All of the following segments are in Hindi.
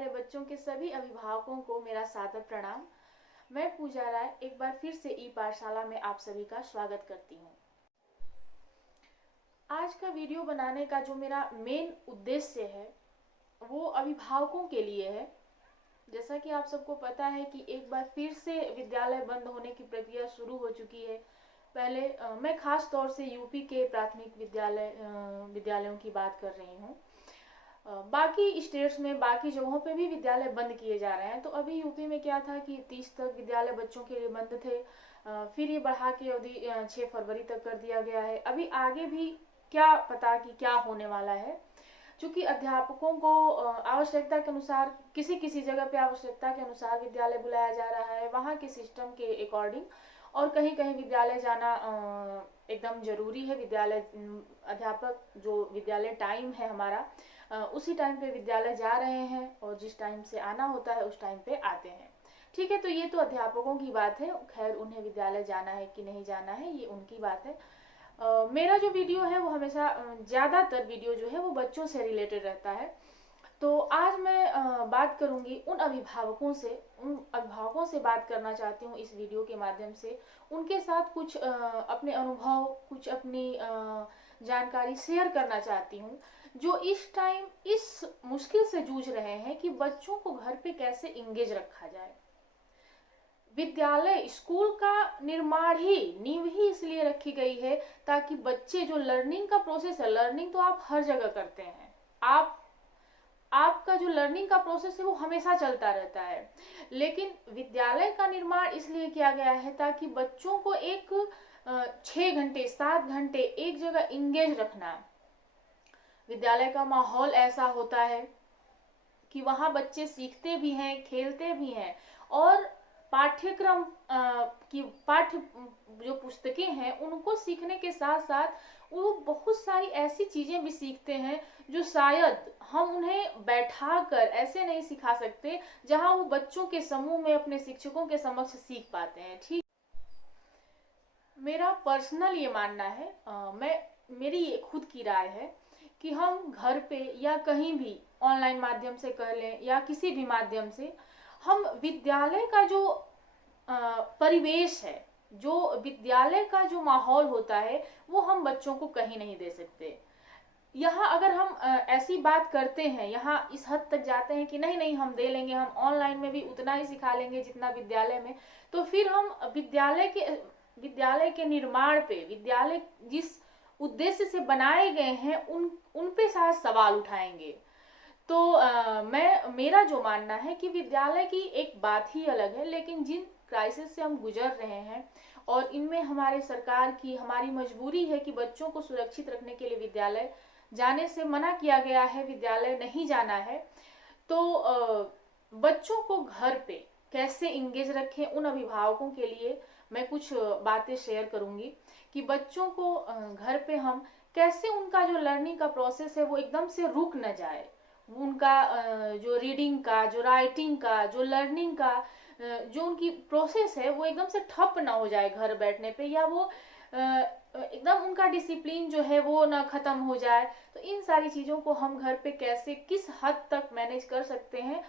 प्यारे बच्चों के सभी अभिभावकों को मेरा सादर प्रणाम। मैं पूजा राय एक बार फिर से ई पाठशाला में आप सभी का स्वागत करती हूँ। आज का वीडियो बनाने का जो मेरा मेन उद्देश्य है वो अभिभावकों के लिए है। जैसा कि आप सबको पता है कि एक बार फिर से विद्यालय बंद होने की प्रक्रिया शुरू हो चुकी है। पहले मैं खास तौर से यूपी के प्राथमिक विद्यालयों की बात कर रही हूँ। बाकी स्टेट्स में बाकी जगहों पे भी विद्यालय बंद किए जा रहे हैं। तो अभी यूपी में क्या था कि 30 तक विद्यालय बच्चों के लिए बंद थे। फिर ये बढ़ा के अवधि 6 फरवरी तक कर दिया गया है। अभी आगे भी क्या पता कि क्या होने वाला है, क्योंकि अध्यापकों को आवश्यकता के अनुसार किसी किसी जगह पे आवश्यकता के अनुसार विद्यालय बुलाया जा रहा है, वहाँ के सिस्टम के अकॉर्डिंग। और कहीं कहीं विद्यालय जाना एकदम जरूरी है। विद्यालय अध्यापक जो विद्यालय टाइम है हमारा, उसी टाइम पे विद्यालय जा रहे हैं और जिस टाइम से आना होता है उस टाइम पे आते हैं। ठीक है, तो ये तो अध्यापकों की बात है। खैर, उन्हें विद्यालय जाना है कि नहीं जाना है ये उनकी बात है। मेरा जो वीडियो है वो हमेशा ज्यादातर वीडियो जो है वो बच्चों से रिलेटेड रहता है। तो आज मैं बात करूंगी उन अभिभावकों से बात करना चाहती हूँ इस वीडियो के माध्यम से। उनके साथ कुछ अपने अनुभव, कुछ अपनी जानकारी शेयर करना चाहती हूँ, जो इस टाइम इस मुश्किल से जूझ रहे हैं कि बच्चों को घर पे कैसे इंगेज रखा जाए। विद्यालय, स्कूल का निर्माण ही, नींव ही इसलिए रखी गई है ताकि बच्चे जो लर्निंग का प्रोसेस है, लर्निंग तो आप हर जगह करते हैं, आपका जो लर्निंग का प्रोसेस है वो हमेशा चलता रहता है, लेकिन विद्यालय का निर्माण इसलिए किया गया है ताकि बच्चों को एक 6 घंटे 7 घंटे एक जगह इंगेज रखना। विद्यालय का माहौल ऐसा होता है कि वहां बच्चे सीखते भी हैं, खेलते भी हैं, और पाठ्यक्रम की जो पुस्तकें हैं उनको सीखने के साथ साथ वो बहुत सारी ऐसी चीजें भी सीखते हैं जो शायद हम उन्हें बैठाकर ऐसे नहीं सिखा सकते जहां वो बच्चों के समूह में अपने शिक्षकों के समक्ष सीख पाते हैं। ठीक, मेरा पर्सनल ये मानना है, मेरी ये खुद की राय है कि हम घर पे या कहीं भी ऑनलाइन माध्यम से कर लें या किसी भी माध्यम से, हम विद्यालय का जो परिवेश है, जो विद्यालय का जो माहौल होता है वो हम बच्चों को कहीं नहीं दे सकते। यहाँ अगर हम ऐसी बात करते हैं, यहाँ इस हद तक जाते हैं कि नहीं नहीं हम दे लेंगे, हम ऑनलाइन में भी उतना ही सिखा लेंगे जितना विद्यालय में, तो फिर हम विद्यालय के निर्माण पे, विद्यालय जिस उद्देश्य से बनाए गए हैं उन पे शायद सवाल उठाएंगे। तो मेरा जो मानना है कि विद्यालय की एक बात ही अलग है, लेकिन जिन क्राइसिस से हम गुजर रहे हैं और इनमें हमारे सरकार की, हमारी मजबूरी है कि बच्चों को सुरक्षित रखने के लिए विद्यालय जाने से मना किया गया है, विद्यालय नहीं जाना है। तो बच्चों को घर पे कैसे इंगेज रखें, उन अभिभावकों के लिए मैं कुछ बातें शेयर करूंगी कि बच्चों को घर पे हम कैसे, उनका जो लर्निंग का प्रोसेस है वो एकदम से रुक न जाए, उनका जो रीडिंग का, जो राइटिंग का, जो लर्निंग का जो उनकी प्रोसेस है वो एकदम से ठप ना हो जाए घर बैठने पे, या वो एकदम उनका डिसिप्लिन जो है वो ना खत्म हो जाए। तो इन सारी चीजों को हम घर पे कैसे, किस हद तक मैनेज कर सकते हैं।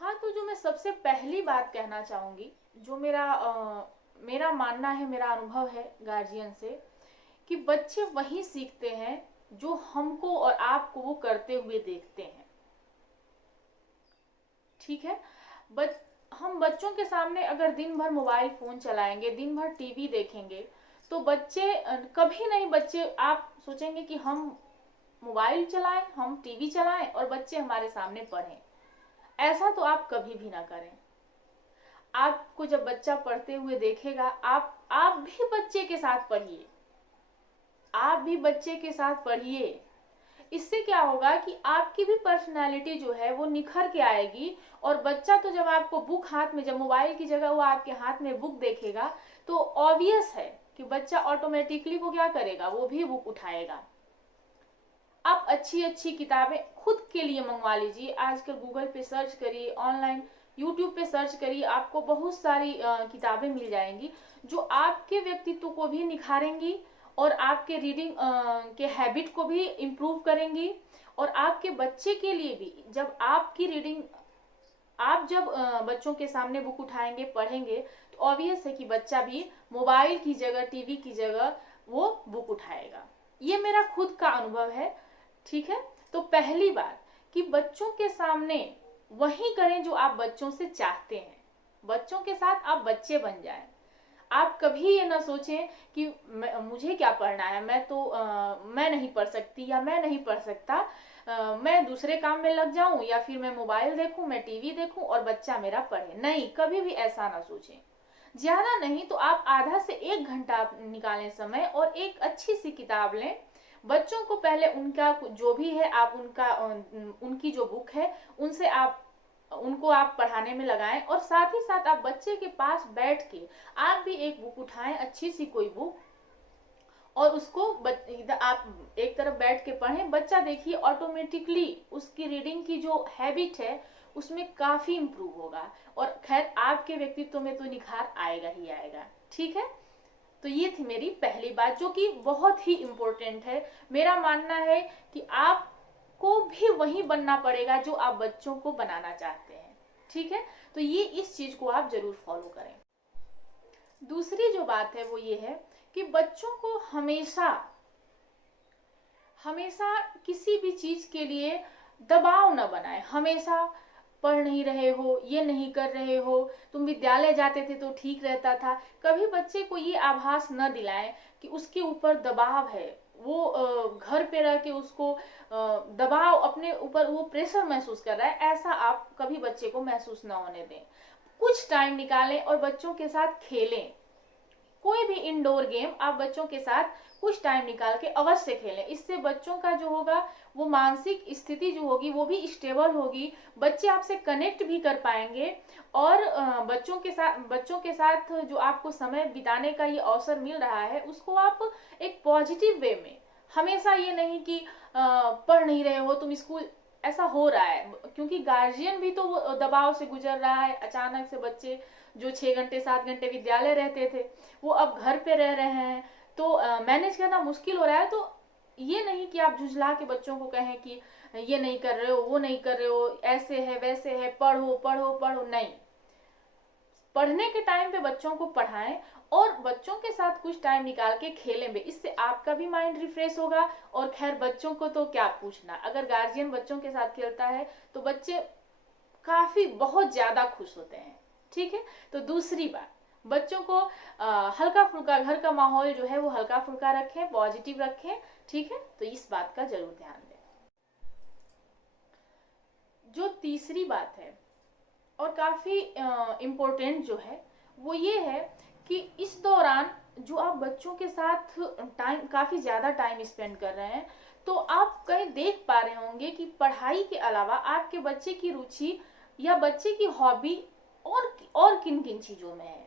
हाँ, तो जो मैं सबसे पहली बात कहना चाहूंगी, जो मेरा मानना है, मेरा अनुभव है गार्जियन से, कि बच्चे वही सीखते हैं जो हमको और आपको वो करते हुए देखते हैं। ठीक है, हम बच्चों के सामने अगर दिन भर मोबाइल फोन चलाएंगे, दिन भर टीवी देखेंगे, तो बच्चे कभी नहीं, बच्चे आप सोचेंगे कि हम मोबाइल चलाएं, हम टीवी चलाएं और बच्चे हमारे सामने पढ़ें। ऐसा तो आप कभी भी ना करें। आपको जब बच्चा पढ़ते हुए देखेगा, आप भी बच्चे के साथ पढ़िए, आप भी बच्चे के साथ पढ़िए। इससे क्या होगा कि आपकी भी पर्सनालिटी जो है वो निखर के आएगी, और बच्चा तो जब आपको बुक हाथ में, जब मोबाइल की जगह वो आपके हाथ में बुक देखेगा, तो ऑब्वियस है कि बच्चा ऑटोमेटिकली वो क्या करेगा, वो भी बुक उठाएगा। आप अच्छी अच्छी किताबें खुद के लिए मंगवा लीजिए। आजकल गूगल पे सर्च करिए, ऑनलाइन यूट्यूब पे सर्च करिए, आपको बहुत सारी किताबें मिल जाएंगी जो आपके व्यक्तित्व को भी निखारेंगी और आपके रीडिंग के हैबिट को भी इम्प्रूव करेंगी, और आपके बच्चे के लिए भी, जब आपकी रीडिंग, आप जब बच्चों के सामने बुक उठाएंगे पढ़ेंगे, तो ऑब्वियस है कि बच्चा भी मोबाइल की जगह, टीवी की जगह वो बुक उठाएगा। ये मेरा खुद का अनुभव है। ठीक है, तो पहली बात कि बच्चों के सामने वही करें जो आप बच्चों से चाहते हैं। बच्चों के साथ आप बच्चे बन जाएं। आप कभी ये ना सोचें कि मुझे क्या पढ़ना है, मैं नहीं पढ़ सकती या मैं नहीं पढ़ सकता, मैं दूसरे काम में लग जाऊं या फिर मैं मोबाइल देखूं, मैं टीवी देखूं और बच्चा मेरा पढ़े। नहीं, कभी भी ऐसा ना सोचें। ज्यादा नहीं तो आप आधा से 1 घंटा निकालें समय और एक अच्छी सी किताब लें। बच्चों को पहले उनका जो भी है, आप उनकी जो बुक है उनसे उनको आप पढ़ाने में लगाएं, और साथ ही साथ आप बच्चे के पास बैठ के आप भी एक बुक उठाएं, अच्छी सी कोई बुक, और उसको आप एक तरफ बैठ के पढ़ें। बच्चा देखिए ऑटोमेटिकली उसकी रीडिंग की जो हैबिट है उसमें काफी इंप्रूव होगा, और खैर आपके व्यक्तित्व में तो निखार आएगा ही आएगा। ठीक है, तो ये थी मेरी पहली बात, जो कि बहुत ही इंपॉर्टेंट है। मेरा मानना है कि आपको भी वही बनना पड़ेगा जो आप बच्चों को बनाना चाहते हैं। ठीक है, तो ये इस चीज को आप जरूर फॉलो करें। दूसरी जो बात है वो ये है कि बच्चों को हमेशा हमेशा किसी भी चीज के लिए दबाव न बनाए। हमेशा पढ़ नहीं रहे हो, ये नहीं कर रहे हो, तुम विद्यालय जाते थे तो ठीक रहता था। कभी बच्चे को ये आभास न दिलाएं कि उसके ऊपर दबाव है, वो घर पे रह के उसको दबाव, अपने ऊपर वो प्रेशर महसूस कर रहा है, ऐसा आप कभी बच्चे को महसूस न होने दें। कुछ टाइम निकालें और बच्चों के साथ खेलें। कोई भी इंडोर गेम आप बच्चों के साथ कुछ टाइम निकाल के अवश्य खेलें। इससे बच्चों का जो होगा वो मानसिक स्थिति जो होगी वो भी स्टेबल होगी, बच्चे आपसे कनेक्ट भी कर पाएंगे, और बच्चों के साथ जो आपको समय बिताने का ये अवसर मिल रहा है उसको आप एक पॉजिटिव वे में, हमेशा ये नहीं कि पढ़ नहीं रहे हो तुम स्कूल, ऐसा हो रहा है क्योंकि गार्जियन भी तो दबाव से गुजर रहा है। अचानक से बच्चे जो 6 घंटे 7 घंटे विद्यालय रहते थे वो अब घर पे रह रहे हैं, तो मैनेज करना मुश्किल हो रहा है। तो ये नहीं कि आप झुझला के बच्चों को कहें कि ये नहीं कर रहे हो, वो नहीं कर रहे हो, ऐसे है वैसे है, पढ़ो पढ़ो पढ़ो। नहीं, पढ़ने के टाइम पे बच्चों को पढ़ाएं और बच्चों के साथ कुछ टाइम निकाल के खेलें भी, इससे आपका भी माइंड रिफ्रेश होगा। और खैर बच्चों को तो क्या पूछना, अगर गार्जियन बच्चों के साथ खेलता है तो बच्चे काफी बहुत ज्यादा खुश होते हैं। ठीक है, तो दूसरी बात, बच्चों को हल्का फुल्का घर का माहौल जो है वो हल्का फुल्का रखें, पॉजिटिव रखें। ठीक है, तो इस बात का जरूर ध्यान दें। जो तीसरी बात है और काफी इम्पोर्टेंट जो है वो ये है कि इस दौरान जो आप बच्चों के साथ काफी ज्यादा टाइम स्पेंड कर रहे हैं, तो आप कहीं देख पा रहे होंगे कि पढ़ाई के अलावा आपके बच्चे की रुचि या बच्चे की हॉबी और किन किन चीजों में है।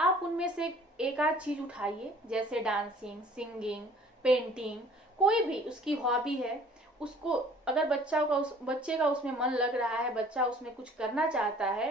आप उनमें से एक आध चीज उठाइए, जैसे डांसिंग, सिंगिंग, पेंटिंग, कोई भी उसकी हॉबी है, उसको अगर बच्चे का उसमें मन लग रहा है, बच्चा उसमें कुछ करना चाहता है,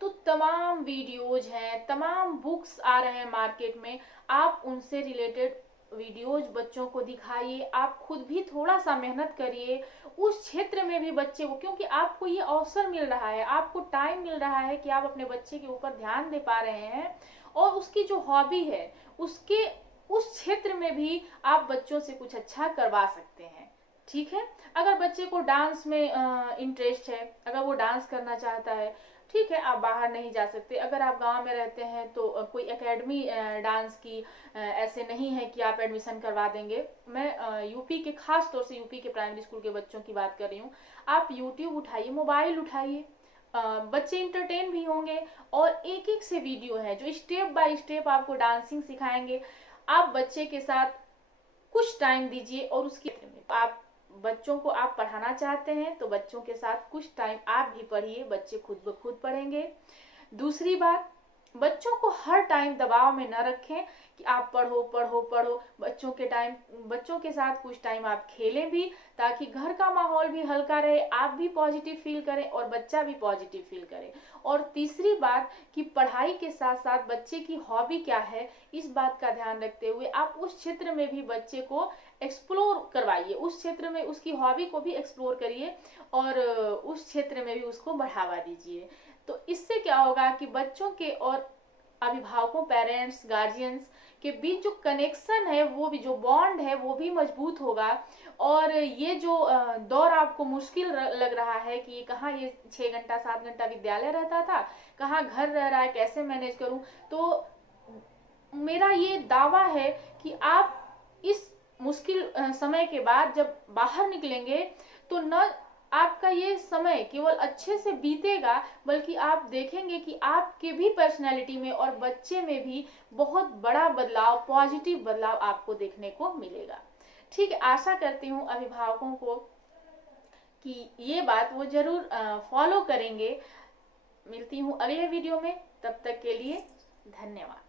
तो तमाम वीडियोज हैं, तमाम बुक्स आ रहे हैं मार्केट में, आप उनसे रिलेटेड वीडियोज बच्चों को दिखाइए। आप खुद भी थोड़ा सा मेहनत करिए उस क्षेत्र में भी बच्चे को, क्योंकि आपको ये अवसर मिल रहा है, आपको टाइम मिल रहा है कि आप अपने बच्चे के ऊपर ध्यान दे पा रहे हैं, और उसकी जो हॉबी है उसके उस क्षेत्र में भी आप बच्चों से कुछ अच्छा करवा सकते हैं। ठीक है, अगर बच्चे को डांस में इंटरेस्ट है, अगर वो डांस करना चाहता है, ठीक है, आप बाहर नहीं जा सकते, अगर आप गांव में रहते हैं तो कोई एकेडमी डांस की ऐसे नहीं है कि आप एडमिशन करवा देंगे। मैं यूपी के, खास तौर से यूपी के प्राइमरी स्कूल के बच्चों की बात कर रही हूँ। आप यूट्यूब उठाइए, मोबाइल उठाइए, बच्चे इंटरटेन भी होंगे, और एक एक से वीडियो है जो स्टेप बाय स्टेप आपको डांसिंग सिखाएंगे। आप बच्चे के साथ कुछ टाइम दीजिए, और उसके आप बच्चों को आप पढ़ाना चाहते हैं तो बच्चों के साथ कुछ टाइम आप भी पढ़िए, बच्चे खुद ब खुद पढ़ेंगे। दूसरी बात, बच्चों को हर टाइम दबाव में न रखें कि आप पढ़ो पढ़ो पढ़ो। बच्चों के साथ कुछ टाइम आप खेलें भी, ताकि घर का माहौल भी हल्का रहे, आप भी पॉजिटिव फील करें और बच्चा भी पॉजिटिव फील करे। और तीसरी बात कि पढ़ाई के साथ साथ बच्चे की हॉबी क्या है, इस बात का ध्यान रखते हुए आप उस क्षेत्र में भी बच्चे को एक्सप्लोर करवाइए, उस क्षेत्र में उसकी हॉबी को भी एक्सप्लोर करिए और उस क्षेत्र में भी उसको बढ़ावा दीजिए। तो इससे क्या होगा कि बच्चों के और अभिभावकों, पेरेंट्स, गार्जियंस के बीच जो कनेक्शन है, वो भी जो बॉन्ड है वो भी मजबूत होगा। और ये जो दौर आपको मुश्किल लग रहा है कि ये कहाँ, ये 6 घंटा 7 घंटा विद्यालय रहता था, कहाँ घर रह रहा है, कैसे मैनेज करूं, तो मेरा ये दावा है कि आप इस मुश्किल समय के बाद जब बाहर निकलेंगे तो न आपका ये समय केवल अच्छे से बीतेगा, बल्कि आप देखेंगे कि आपके भी पर्सनैलिटी में और बच्चे में भी बहुत बड़ा बदलाव, पॉजिटिव बदलाव आपको देखने को मिलेगा। ठीक है, आशा करती हूँ अभिभावकों को कि ये बात वो जरूर फॉलो करेंगे। मिलती हूँ अगले वीडियो में, तब तक के लिए धन्यवाद।